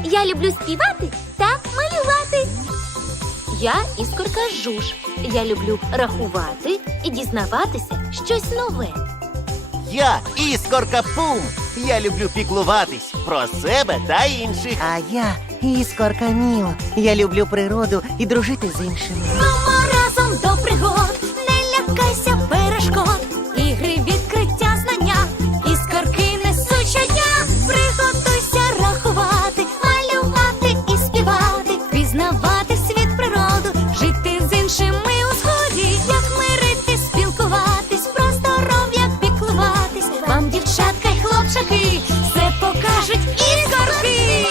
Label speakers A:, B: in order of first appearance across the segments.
A: Я люблю співати та малювати. Я іскорка Жуж. Я люблю рахувати і дізнаватися щось нове.
B: Я іскорка Пум. Я люблю піклуватись про себе та інших.
C: А я іскорка Міо. Я люблю природу і дружити з іншими.
A: Мамо, разом до пригод, не лякайся перешкод. Ігри, відкриття, знання, іскорки несуть щодня. Приготуйся рахувати, малювати і співати, пізнавати світ, природу, жити з іншими у згоді. Як мирити, спілкуватись, про здоров'я піклуватись. Вам, дівчатка й хлопчаки, все покажуть іскорки.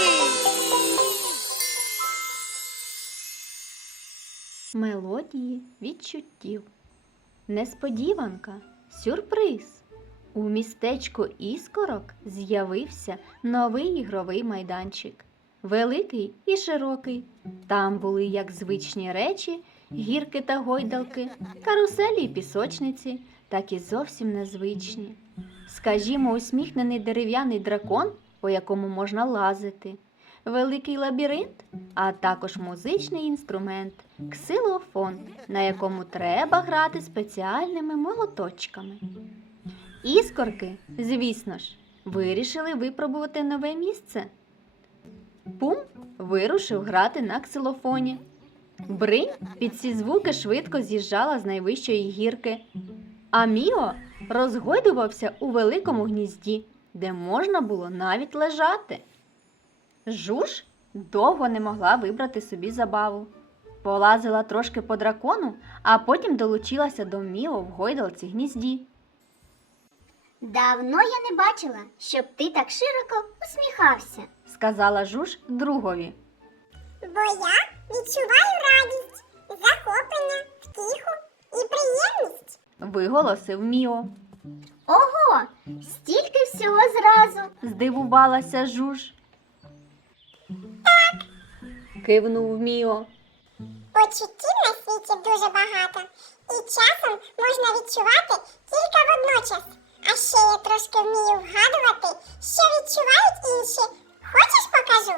D: Мелодії відчуттів. Несподіванка, сюрприз. У містечку Іскорок з'явився новий ігровий майданчик. Великий і широкий. Там були як звичні речі, гірки та гойдалки, каруселі і пісочниці, так і зовсім незвичні. Скажімо, усміхнений дерев'яний дракон, по якому можна лазити, великий лабіринт, а також музичний інструмент – ксилофон, на якому треба грати спеціальними молоточками. Іскорки, звісно ж, вирішили випробувати нове місце. Пум вирушив грати на ксилофоні. Бринь під ці звуки швидко з'їжджала з найвищої гірки, а Міо розгойдувався у великому гнізді, де можна було навіть лежати. Жуж довго не могла вибрати собі забаву. Полазила трошки по дракону, а потім долучилася до Міо в гойдалці гнізді.
E: Давно я не бачила, щоб ти так широко усміхався.
D: Сказала Жуж другові.
E: Бо я відчуваю радість, захоплення, втіху і приємність.
D: Виголосив Міо.
E: Ого, стільки всього зразу.
D: Здивувалася Жуж. Так. Кивнув Міо.
E: Почуттів на світі дуже багато, і часом можна відчувати кілька водночас. А ще я трошки вмію вгадувати, що відчувають інші. Хочеш, покажу?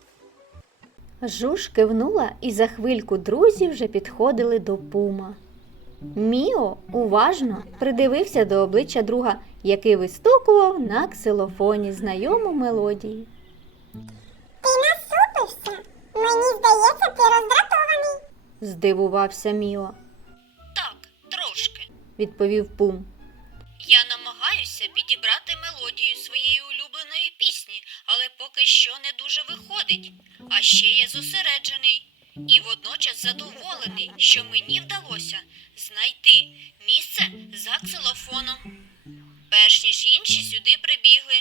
D: Жуж кивнула, і за хвильку друзі вже підходили до Пума. Міо уважно придивився до обличчя друга, який вистукував на ксилофоні знайому мелодію.
E: Ти насупився. Мені здається, ти роздратований.
D: Здивувався Міо.
F: Так, трошки.
D: Відповів Пум.
F: Я намагаюся підібрати мелодію своєї улюбленої пісні, але поки що не дуже виходить. А ще я зосереджений і водночас задоволений, що мені вдалося знайти місце за ксилофоном, перш ніж інші сюди прибігли.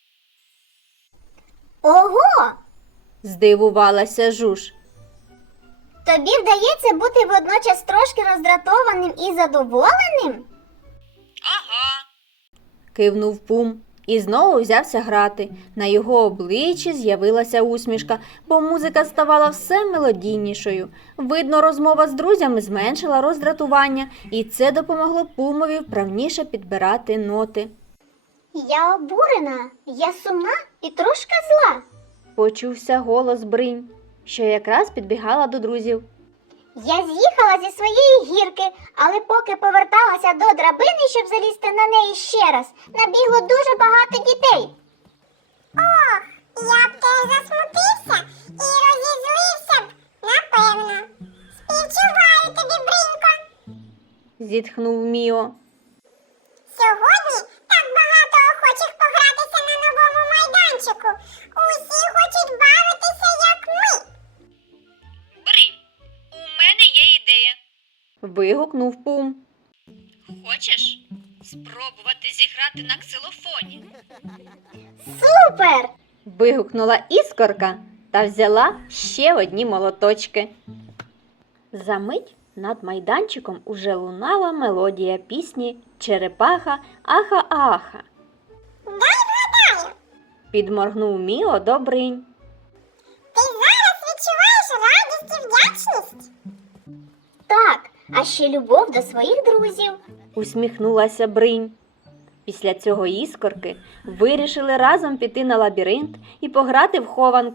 E: Ого!
D: Здивувалася Жуж.
E: Тобі вдається бути водночас трошки роздратованим і задоволеним?
F: Ага.
D: Кивнув Пум і знову взявся грати. На його обличчі з'явилася усмішка, бо музика ставала все мелодійнішою. Видно, розмова з друзями зменшила роздратування, і це допомогло Пумові вправніше підбирати ноти.
E: Я обурена, я сумна і трошки зла.
D: Почувся голос Бринь, що якраз підбігала до друзів.
E: Я з'їхала зі своєї гірки, але поки поверталася до драбини, щоб залізти на неї ще раз, набігло дуже багато дітей. Ох, я б теж засмутився і розізлився б, напевно. Співчуваю тобі, Бринько.
D: Зітхнув Міо.
E: Сьогодні так багато охочих погратися на новому майданчику. Усі хочуть бавитися, як ми.
F: Бринь, у мене є ідея.
D: Вигукнув Пум.
F: Хочеш спробувати зіграти на ксилофоні?
E: Супер!
D: Вигукнула іскорка та взяла ще одні молоточки. Замить над майданчиком уже лунала мелодія пісні «Черепаха Аха-Аха».
E: Дай вгадаю,
D: Підморгнув Міо до Бринь.
E: ти зараз відчуваєш радість і вдячність? Так, а ще любов до своїх друзів.
D: Усміхнулася Бринь. Після цього іскорки вирішили разом піти на лабіринт і пограти в хованки,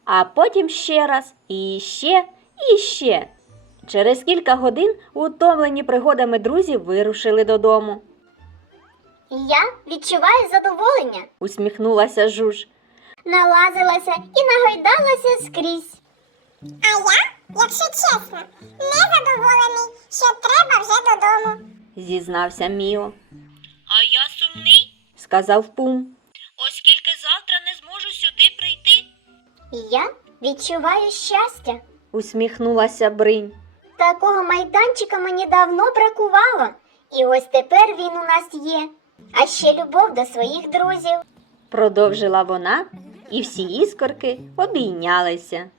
D: а потім ще раз, і ще, і ще. Через кілька годин утомлені пригодами друзі вирушили додому.
E: Я відчуваю задоволення.
D: Усміхнулася Жуж.
E: Налазилася і нагойдалася скрізь. А я, якщо чесно, незадоволений, що треба вже додому.
D: Зізнався Міо.
F: А я сумний,
D: Сказав Пум.
F: оскільки завтра не зможу сюди прийти.
E: Я відчуваю щастя.
D: Усміхнулася Бринь.
E: Такого майданчика мені давно бракувало. І ось тепер він у нас є. А ще любов до своїх друзів.
D: Продовжила вона, і всі іскорки обійнялися.